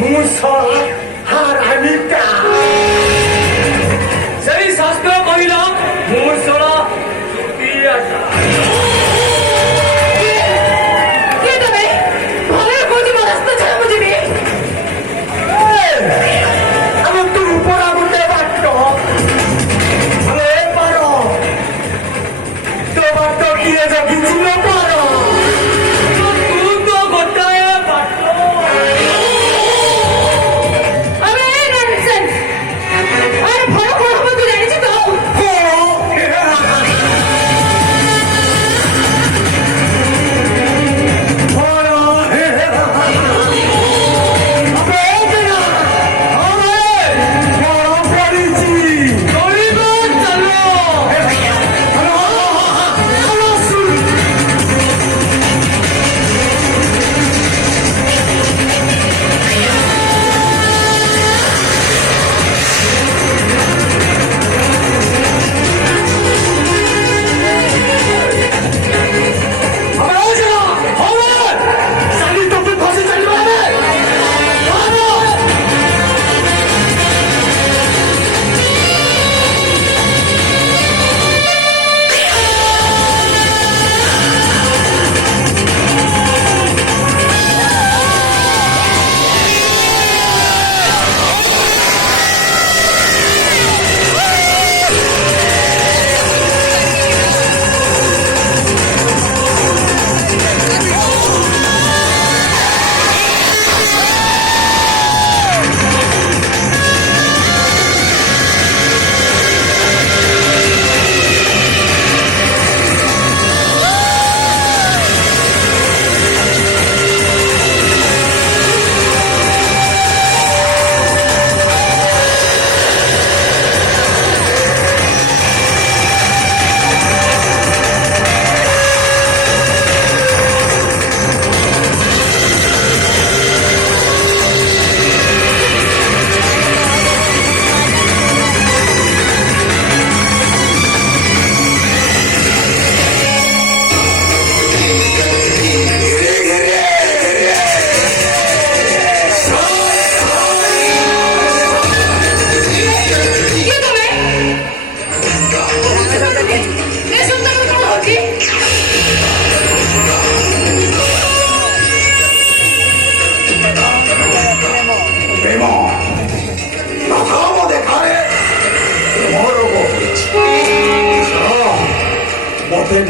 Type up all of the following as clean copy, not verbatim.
무서워하라니까. সেই শাস্ত্র কহিলাম মূর্ছনা দিয়াছা কে তবে ভালোর গতি রাস্তা ছাড়া বুঝিবি আমি তোর উপর আগুনে বাট্ট ভালো পারো তোমার তো গিয়ে দেখিছিল পারো তুই তো গোটায় পাঠ্য আরে ননসেন্স আর ভালো বড় বন্ধু জানিস তো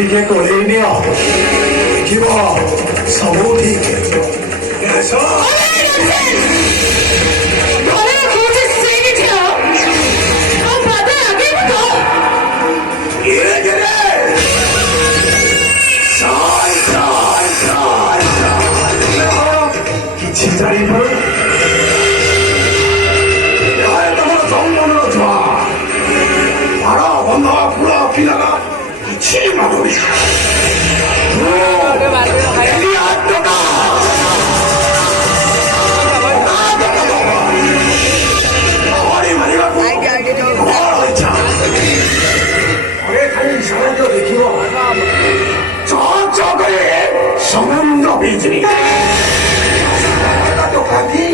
দিকে করেই নিও দেখিব সবু ঠিক এস ভালো হচ্ছে সেই ছিল আর বাদে আগে তো ধীরে ধীরে କିଛି ଜାଣିବ ତମର ଜନ୍ମନ ଛୁଆ ମାର ବନ୍ଧ ଫୁଳ ପିଲା가 କିଛି ମାନୁନି ଦେଖିବ ଚକରେ ସମୁଦ୍ର ବିଜଳି କାଟି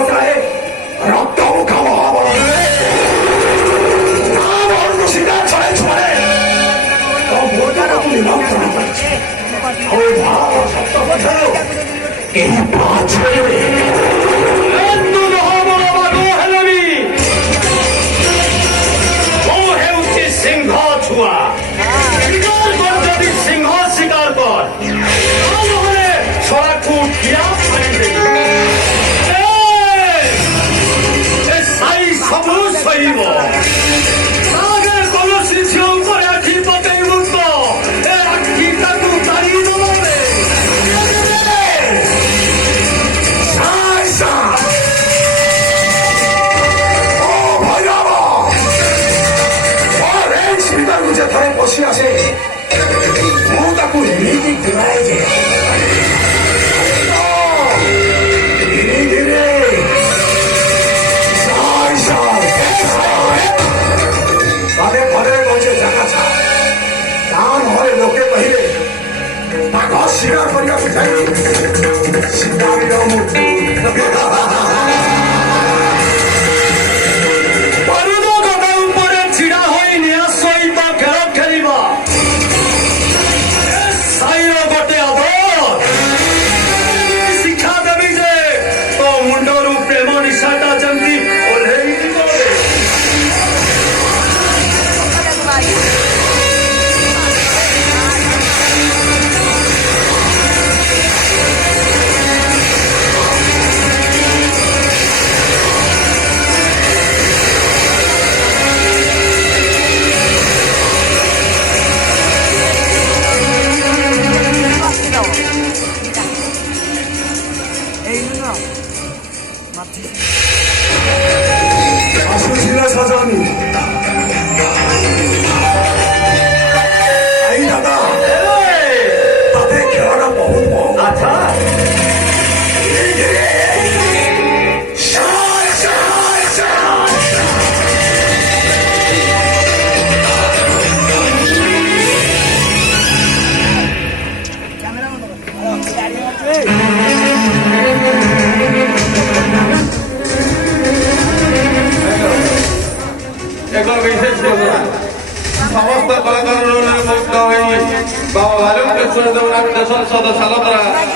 ঘটায় রক্ত মুখামো অবলম্বনে আমার শিকার ছড়াই ছড়ে বোঝানো তুমি মন্ত্রণ করছে ওই ভাব সত্য বোঝানো এই পাঁচ সিংহ ছুয়া শিকার কর যদি সিংহ শিকার কর নহলে সরাকু কিয়া সাই সবু সইব আগে কলসি ঝিও করে আঠি পকাই মুক্ত এ আঠি তাকু তাড়ি দবাবে যে ধরে বসে আছে ମୁଁ ତାକୁ ଏମିତି ଘୁରାଏ ଯେ ଧୀରେ ଧୀରେ ପଦେ ପଦେ କହୁଛେ ଜାଗା ଛା ତା ନହେଲେ ଲୋକେ କହିଲେ ବାଘ ଶିକାର କରିବାକୁ ଯାଇଛି ଶିକାରୀର ମୃତ୍ୟୁ আসুছিল সাজানি আই দাদা তাতে খেলাটা বহুত মহঙ্গ আচ্ছা ଏକ ବିଶେଷ ଯୋଜନା ସମସ୍ତ କଳାକାରମାନେ ମୁଗ୍ଧ ହୋଇ ବାବା ଭାଲୁଙ୍କ ଦେଶ ସାଲ ଦ୍ୱାରା